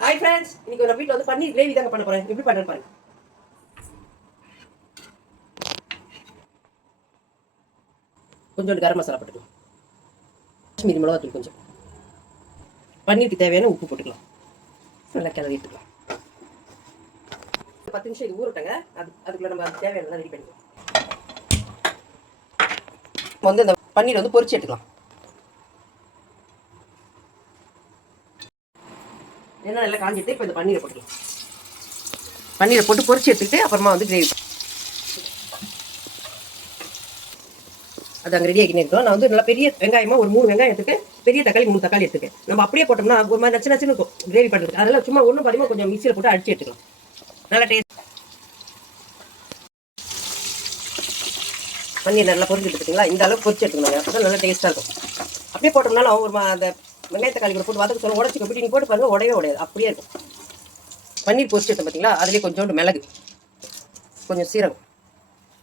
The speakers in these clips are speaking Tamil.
ஹாய் ஃப்ரெண்ட்ஸ், இன்னைக்கு ஒரு வீட்டில் வந்து பன்னீர் கிரேவி தாங்க பண்ண போறேன். எப்படி பண்ணுறேன் பாருங்க. கொஞ்சோண்டு கரம் மசாலா போட்டுக்கலாம், காஷ்மீரி மிளகாத்தூள் கொஞ்சம், பன்னீருக்கு தேவையான உப்பு போட்டுக்கலாம், நல்லா கிளறி எடுத்துக்கலாம். 10 நிமிஷம் இது ஊறட்டங்க. அதுக்குள்ள நம்ம தேவையானதான் ரெடி பண்ணிக்கலாம். வந்து இந்த பன்னீர் வந்து பொரிச்சு எடுத்துக்கலாம். என்ன நல்லா காஞ்சிட்டு இப்போ இந்த பன்னீரை போட்டுக்கலாம். பன்னீரை போட்டு பொரிச்சு எடுத்துக்கிட்டு அப்புறமா வந்து கிரேவி அது அங்கே ரெடி ஆகினே இருக்கும். நான் வந்து நல்லா பெரிய வெங்காயமாக ஒரு 3 வெங்காயம் எடுத்துக்கேன், பெரிய தக்காளி 3 தக்காளி எடுத்துக்கேன். நம்ம அப்படியே போட்டோம்னா ஒரு மாதிரி நச்சு நச்சுன்னு இருக்கும் கிரேவி பண்ணுறது. அதெல்லாம் சும்மா ஒன்றும் பாதிமா கொஞ்சம் மிக்சியில் போட்டு அடிச்சு எடுத்துக்கலாம். நல்லா டேஸ்ட். பன்னீர் நல்லா பொரிச்சு எடுத்துக்கிங்களா, இந்த அளவுக்கு பொரிச்சு எடுத்துக்கணும். அப்போ தான் நல்லா டேஸ்ட்டாக இருக்கும். அப்படியே போட்டோம்னாலும் ஒரு அந்த வெங்காய தக்காளி கூட போட்டு வதக்க சொல்ல உடச்சி போட்டு நீங்கள் போட்டு பாருங்கள், உடையவே உடையாது, அப்படியே இருக்கும். பன்னீர் பொரிச்சு எடுத்தோம் பார்த்தீங்களா, அதுலேயே கொஞ்சோண்டு மிளகு, கொஞ்சம் சீரகம்,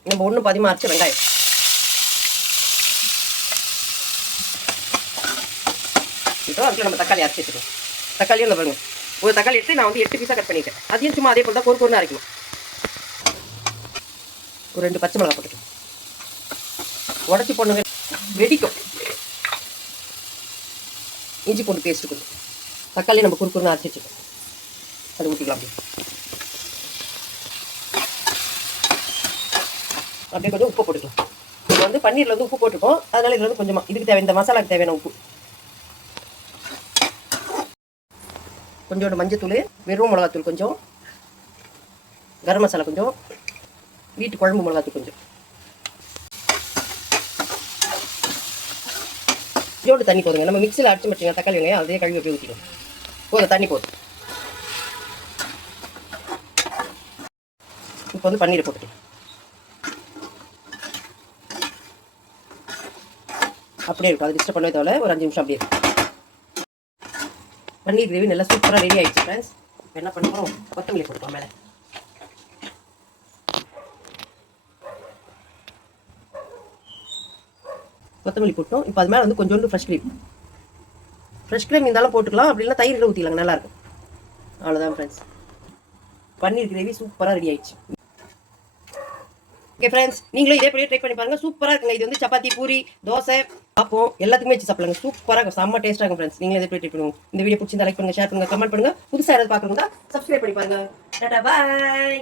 நம்ம ஒன்றும் பாதிமா அரைச்ச வெங்காயம், அதுக்கு நம்ம தக்காளி அரைச்சி வச்சுக்கணும். தக்காளியும் இந்த பாருங்க, ஒரு தக்காளி எடுத்து நான் வந்து 8 பீஸாக கட் பண்ணிட்டேன். அதையும் சும்மா அதே போல் தான் பொறுப்பு அரைக்கணும். ஒரு 2 பச்சை மிளகா போட்டுக்கலாம். உடச்சி போடணுங்க, வெடிக்கும். இஞ்சி பூண்டு பேஸ்ட்டு கொஞ்சம், தக்காளி நம்ம குறுக்குன்னு அரைச்சி வச்சுக்கோம், அது ஊற்றிக்கலாம். அப்படியே கொஞ்சம் உப்பு போட்டுக்கலாம். இப்போ வந்து பன்னீரில் வந்து உப்பு போட்டுருக்கோம், அதனால இதில் வந்து கொஞ்சமாக இதுக்கு தேவை, இந்த மசாலாவுக்கு தேவையான உப்பு, கொஞ்சோண்டு மஞ்சத்தூள், வெறும் மிளகாத்தூள் கொஞ்சம், கரம் மசாலா கொஞ்சம், வீட்டு குழம்பு மிளகாத்தூள் கொஞ்சம், கொஞ்சோண்டு தண்ணி போதுங்க. நம்ம மிக்சியில் அடிச்சு வச்சுங்க தக்காளி வெங்காயம், அதே கழுவி அப்படியே ஊற்றிடும் போதும், தண்ணி போதும். இப்போ வந்து பன்னீரை போட்டுக்கலாம். அப்படியே இருக்கும், அது டிஸ்டர்ப் பண்ணவே தேவை. ஒரு 5 நிமிஷம் அப்படியே இருக்கும். பன்னீர் கிரேவி நல்லா சூப்பராக ரெடி ஆகிடுச்சு ஃப்ரெண்ட்ஸ். இப்போ என்ன பண்ணுறோம், கொத்தமல்லி போட்டுக்கலாம் மேலே. கொத்தமல்லி போட்டோம். இப்போ அது மேலே வந்து கொஞ்சோண்டு ஃப்ரெஷ் க்ரீம் இருந்தாலும் போட்டுக்கலாம், அப்படின்னா தயிரில் ஊற்றிக்கலாங்க, நல்லாயிருக்கும். அவ்வளோதான் ஃப்ரெண்ட்ஸ், பன்னீர் கிரேவி சூப்பராக ரெடி ஆகிடுச்சு. ஓகே ஃப்ரெண்ட்ஸ், நீங்களும் இதே போய் ட்ரை பண்ணி பாருங்கள், சூப்பராக இருக்குங்க. இது வந்து சப்பாத்தி, பூரி, தோசை, ஆப்பம் எல்லாத்துக்குமே வச்சு சாப்பிடுங்க. சூப்பராக இருக்கும், செம்ம டேஸ்ட்டாக இருக்கும் ஃப்ரெண்ட்ஸ். நீங்களும் இதே போய் ட்ரை பண்ணுவோம். இந்த வீடியோ பிடிச்சிருந்தா லைக் பண்ணுங்கள், ஷேர் பண்ணுங்கள், கமெண்ட் பண்ணுங்கள். புதுசாக யாராவது பார்க்குறவங்க சப்ஸ்கிரைப் பண்ணி பாருங்கள். டாடா பாய்.